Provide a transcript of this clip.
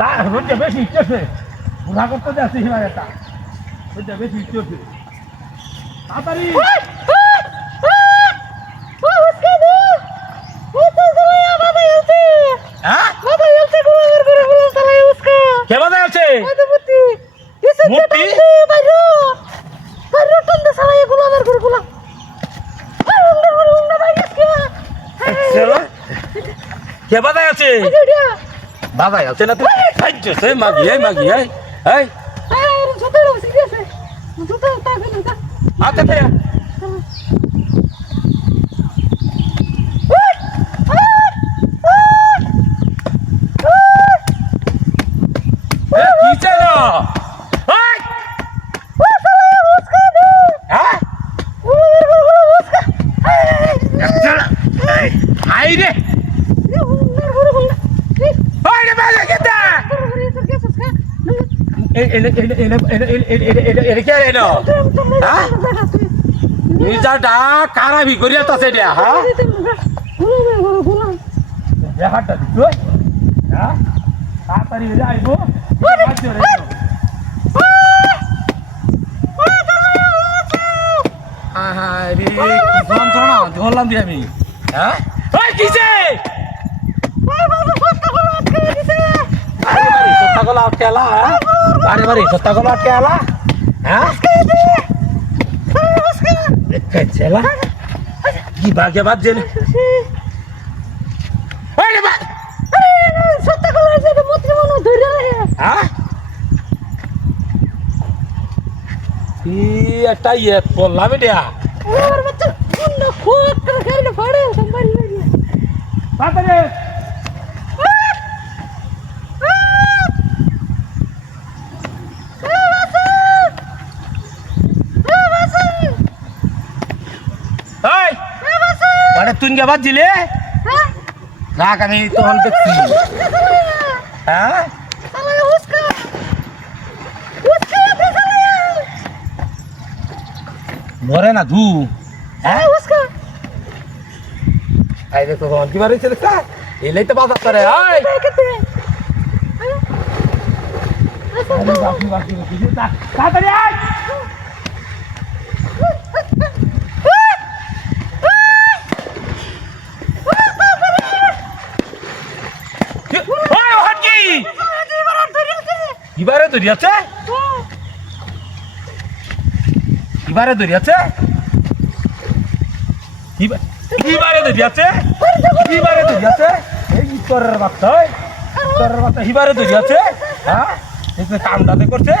তা রোজটা বেশি ইচ্ছে ঘোরা করতে যাচ্ছি হিমালয়টা রোজটা বেশি ইচ্ছে তাড়াতাড়ি কে বাধা আছে মূর্তি কে বাধায় আছে বাধায় আছে না তুই খাইছে মাগি এই মাগি এই এই আচ্ছা তাই কি চাই না হাই রে কারাবি করিয়া তাছে হ্যাঁ হাটটা দিচ্ছ হ্যাঁ তাড়াতাড়ি আইব যন্ত্রণা ধরলাম দিয়ে আমি হ্যাঁ কিসে সত্তাগুলো আটকে আলা বাড়ি বাড়ি সত্তাগুলো আটকে আলা হ্যাঁ কি বাগে বাদ জেনে একটা ইয়ে করলাম এটা তুই কে বাদ দিলে রাখ আমি তখন দেখছি হ্যাঁ মরে না ধু হ্যাঁ দেখো তখন কি বাড়ি ছেলে এলেই তো বাজার করে তাড়াতাড়ি এবারে ধরিয়াছে এবারে ধরিয়াছে এবারে ধরিয়াছে এবারে ধরিয়াছে এই ঈশ্বরের বাচ্চা ঈশ্বরের বাচ্চা এবারে ধরিয়াছে হ্যাঁ কামটাতে করছে